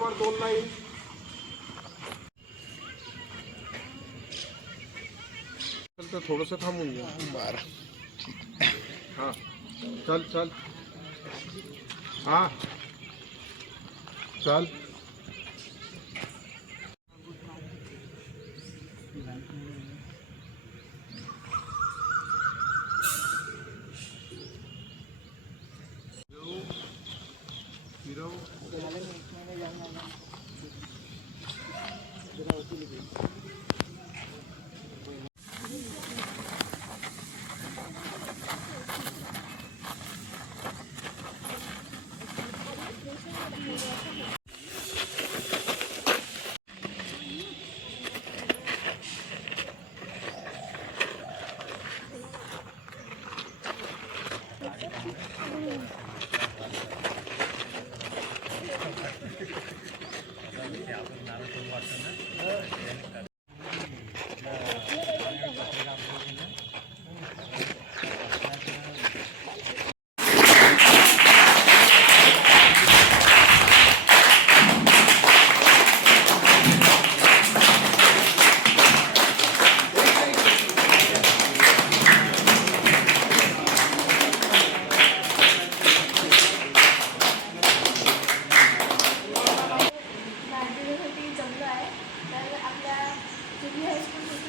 बरोबर 2 लाईन. तर थोडंसं थांबून घ्या. बरं. हां चल चल. हां चल. फिरव.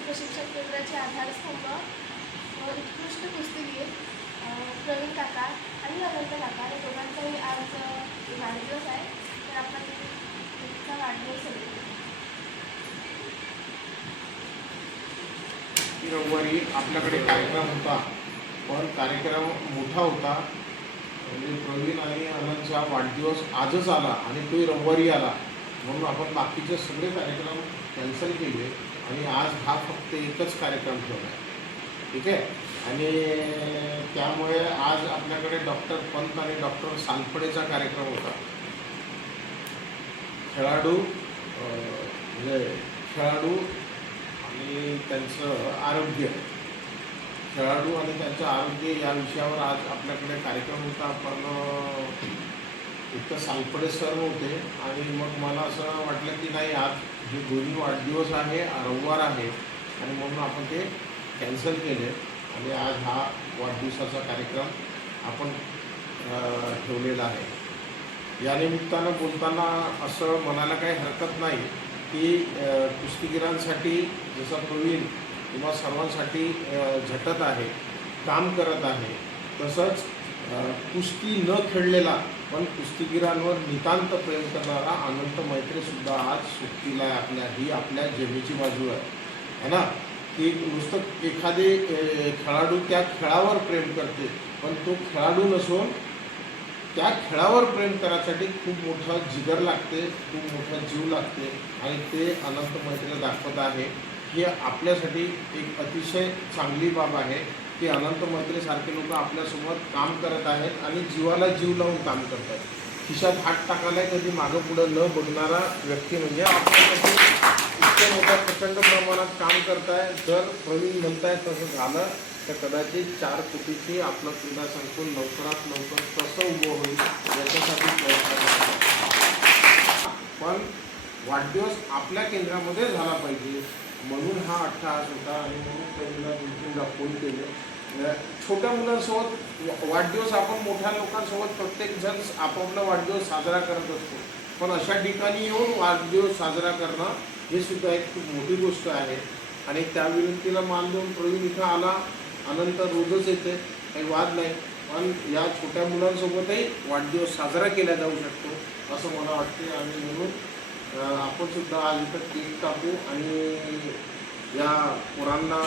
प्रशिक्षण केंद्राचे आधारस्तंभ व उत्कृष्ट कुस्तीगीर प्रवीण काका आणि अनंत काका या दोघांचाही आज वाढदिवस आहे. तर आपण त्यांचा वाढदिवस रविवारी आपल्याकडे कार्यक्रम होता, पण कार्यक्रम मोठा होता. म्हणजे प्रवीण आणि अनंतचा वाढदिवस आजच आला आणि तोही रविवारी आला, म्हणून आपण बाकीचे सगळे कार्यक्रम कॅन्सल केले आणि आज हा फक्त एकच कार्यक्रम ठेवला आहे. ठीक आहे. आणि त्यामुळे आज आपल्याकडे डॉक्टर पंत आणि डॉक्टर सालफडेचा कार्यक्रम होता. खेळाडू आणि त्यांचं आरोग्य, खेळाडू आणि त्यांचं आरोग्य या विषयावर आज आपल्याकडे कार्यक्रम होता. पण एक तर सालफडे सर होते आणि मग मला असं वाटलं की नाही, आज हे दोन्ही वाढदिवस आहे, रविवार आहे आणि म्हणून आपण ते कॅन्सल केले आणि आज हा वाढदिवसाचा कार्यक्रम आपण ठेवलेला आहे. या निमित्तानं बोलताना असं म्हणायला काही हरकत नाही की कुस्तीगिरांसाठी जसं प्रवीण किंवा सर्वांसाठी झटत आहे, काम करत आहे, तसंच कुस्ती न खेळलेला पण कुस्तीगिरांवर नितांत प्रेम करणारा अनंत मैत्रेसुद्धा आज सुट्टीला आहे. ही आपल्या जमेची बाजू आहे ना, की नुसतं एखादे खेळाडू त्या खेळावर प्रेम करते, पण तो खेळाडू नसून त्या खेळावर प्रेम करायसाठी खूप मोठा जिगर लागते, खूप मोठा जीव लागते आणि ते अनंत मैत्रीला दाखवत आहे. ही आपल्यासाठी एक अतिशय चांगली बाब आहे की अनंत मैत्रीसारखे लोक आपल्यासोबत काम करत आहेत आणि जीवाला जीव लावून काम करत आहेत. खिशात हात टाकायला कधी मागं पुढं न बघणारा व्यक्ती म्हणजे आपल्यासाठी इतक्या मोठ्या प्रचंड प्रमाणात काम करत आहे. जर प्रवीण म्हणताय तसं झालं तर कदाचित 4 कोटीची आपलं क्रीडा संकुल लवकरात लवकर कसं उभं होईल याच्यासाठी प्रयत्न करतात. पण वाढदिवस आपल्या केंद्रामध्ये झाला पाहिजे म्हणून हा अट्टहास होता आणि म्हणून प्रवीणला 2-3दा फोन केले. छोट्या मुलांसोबत वाढदिवस आपण मोठ्या लोकांसोबत प्रत्येकजण आपापला वाढदिवस साजरा करत असतो, पण अशा ठिकाणी येऊन वाढदिवस साजरा करणं हे सुद्धा एक खूप मोठी गोष्ट आहे. आणि त्या विनंतीला मान देऊन प्रवीण इथं आला. अनंत रोजच येते, काही वाद नाही, पण या छोट्या मुलांसोबतही वाढदिवस साजरा केला जाऊ शकतो असं मला वाटते. आणि म्हणून आपण सुद्धा आज इथं केक कापू आणि या पोरांना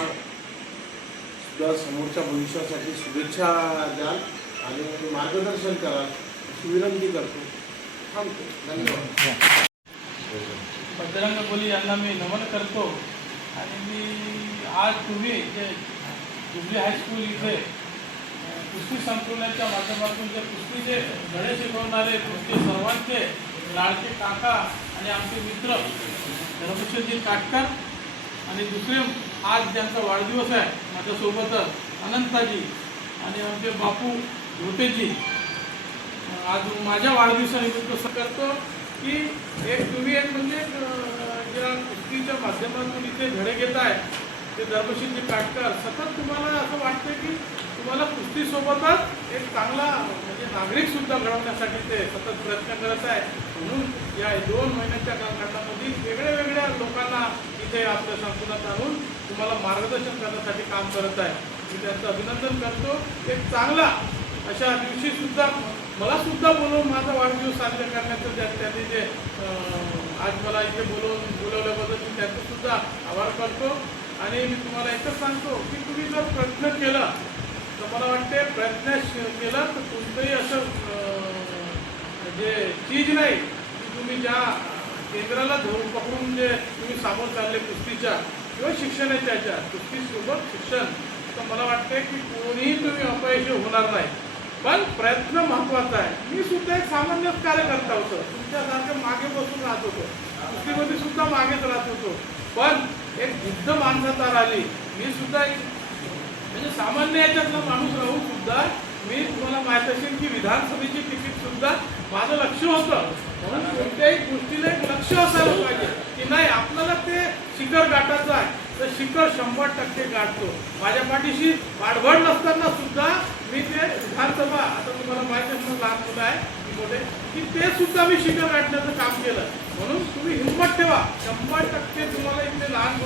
सुद्धा समोरच्या भविष्यासाठी शुभेच्छा द्याल आणि मार्गदर्शन कराल अशी विनंती करतो. थांबतो. धन्यवाद. बजरंग बोली यांना मी नमन करतो. आणि मी आज तुम्ही जे जुबली हायस्कूल इथे कुस्ती संकुलाच्या माध्यमातून जे कुस्तीचे धडे शिकवणारे कुस्ती सर्वांचे लाडके काका आणि आमचे मित्र धर्मभूषणजी काटकर आणि दुसरे आज ज्यांचा वाढदिवस आहे माझ्यासोबतच अनंताजी आणि आमचे बापू धोटेजी आज माझ्या वाढदिवसानिमित्त करतो. की तुम्ही म्हणजे ज्या कुस्तीच्या माध्यमातून इथे धडे घेत आहे ते धर्मसिद्धी काटकर सतत तुम्हाला असं वाटतं की तुम्हाला कुस्तीसोबतच एक चांगला म्हणजे नागरिकसुद्धा घडवण्यासाठी ते सतत प्रयत्न करत आहे. म्हणून या 2 महिन्याच्या कालावधीमध्ये वेगळ्या लोकांना इथे आपल्या संकुलात आणून तुम्हाला मार्गदर्शन करण्यासाठी काम करत आहे. मी त्यांचं अभिनंदन करतो. एक चांगला अशा दिवशीसुद्धा मलासुद्धा बोलवून माझा वाढदिवस साजरा करण्याचं त्यांनी जे आज मला इथे बोलवल्याबद्दल मी त्यांचंसुद्धा आभार करतो. आणि मी तुम्हाला एकच सांगतो की तुम्ही जर प्रयत्न केला तर मला वाटते प्रयत्न केला तर कोणतंही असं जे चीज नाही की तुम्ही ज्या केंद्राला धरून पकडून जे तुम्ही सामोर चालले कुस्तीच्या किंवा शिक्षणाच्या ह्याच्या कुस्तीसोबत शिक्षण तर मला वाटते की कोणीही तुम्ही अपयशी होणार नाही. पण प्रयत्न महत्त्वाचा आहे. मी सुद्धा एक सामान्य कार्यकर्ता होतो. तुमच्यासारखं मागे बसून राहत होतो. कुस्तीमध्ये सुद्धा मागेच राहत होतो. पण एक जिद्द माणसात आली. मी सुद्धा एक म्हणजे सामान्य याच्यातला माणूस राहून सुद्धा मी तुम्हाला माहीत असेल की विधानसभेची तिकीटसुद्धा माझं लक्ष होतं. म्हणून कोणत्याही गोष्टीला एक लक्ष असायला पाहिजे की नाही आपल्याला ते शिखर गाठायचं आहे तर शिखर 100% गाठतो. माझ्या पाठीशी पाठबळ नसताना सुद्धा मी ते विधानसभा आता तुम्हाला माहीत असणं लहान मुलं आहे मोठे की ते सुद्धा मी शिखर गाठण्याचं काम केलं. म्हणून तुम्ही हिंमत ठेवा. 100% तुम्हाला इथे लहान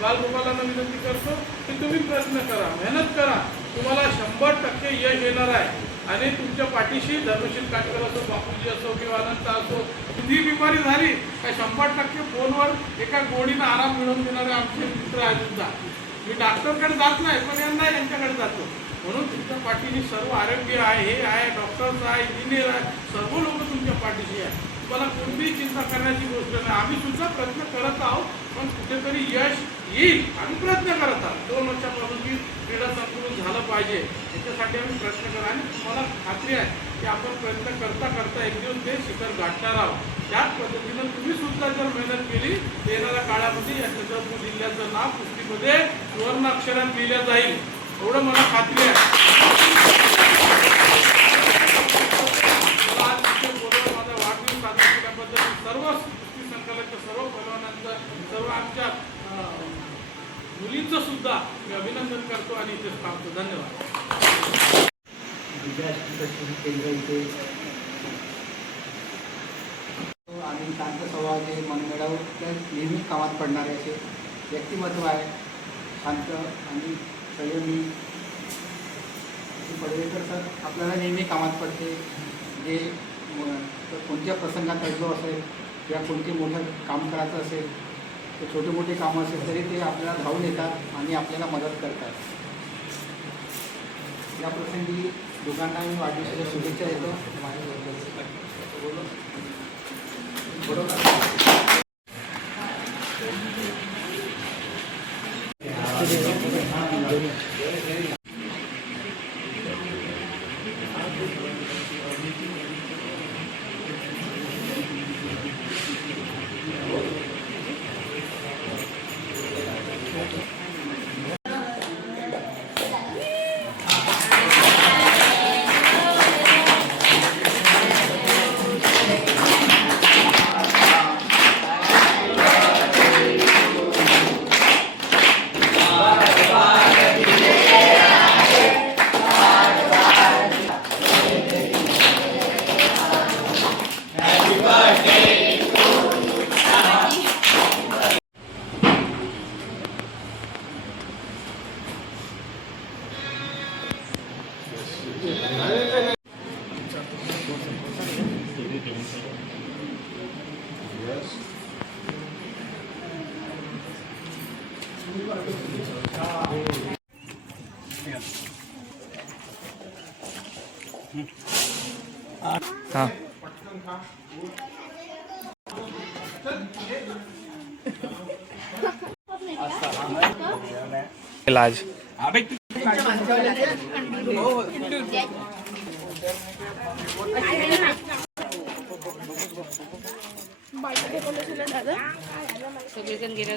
बालगोपालांना विनंती करतो की तुम्ही प्रयत्न करा, मेहनत करा. तुम्हाला 100% यश येणार आहे. आणि तुमच्या पाठीशी धर्मशील काटकर असो, बापूजी असो किंवा अनंत असो, कुठली बिमारी झाली काय 100% फोनवर एका गोडीनं आराम मिळवून देणारे आमचे मित्र आहेत सुद्धा. मी डॉक्टरकडे जात नाही पण यांच्याकडे जातो. म्हणून तुमच्या पाठीशी सर्व आरोग्य आहे, हे आहे, डॉक्टर्स आहे, इंजिनियर आहे, सर्व लोक तुमच्या पाठीशी आहे. तुम्हाला कोणतीही चिंता करण्याची गोष्ट नाही. आम्ही सुद्धा प्रयत्न करत आहोत पण कुठेतरी यश येईल. आम्ही प्रयत्न करत आहोत. 2 वर्षापासून की क्रीडा संकुलन झालं पाहिजे याच्यासाठी आम्ही प्रयत्न करा. आणि तुम्हाला खात्री आहे की आपण प्रयत्न करता एक दिवस ते शिखर गाठणार आहोत. त्याच पद्धतीनं तुम्ही सुद्धा जर मेहनत केली तर येणाऱ्या काळामध्ये या चंद्रपूर जिल्ह्याचं नाव कुस्तीमध्ये सुवर्ण अक्षरात लिहिलं जाईल एवढं मला खात्री आहे. आज इथे बोलून माझा वाढदिवस साजरा केल्याबद्दल सर्व कुस्ती संकलनाच्या सर्व पैलवानांचं सर्व आमच्या मुलींचं सुद्धा मी अभिनंदन करतो आणि इथेच थांबतो. धन्यवाद. प्रशिक्षण केंद्र इथे आणि शांत स्वभाव जे मनमिळावू ते नेहमी कामात पडणारे असे व्यक्तिमत्व आहे. शांत आणि संयमी पडवेकर सर आपल्याला नेहमी कामात पडते. जे कोणत्या प्रसंगात अडलो असेल किंवा कोणते मोठं काम करायचं असेल तर छोटे मोठे कामं असेल तरी ते आपल्याला धावून येतात आणि आपल्याला मदत करतात. या प्रसंगी दोघांना मी वाढदिवसाच्या शुभेच्छा देतो. इलाज दादा सगळेजण गेले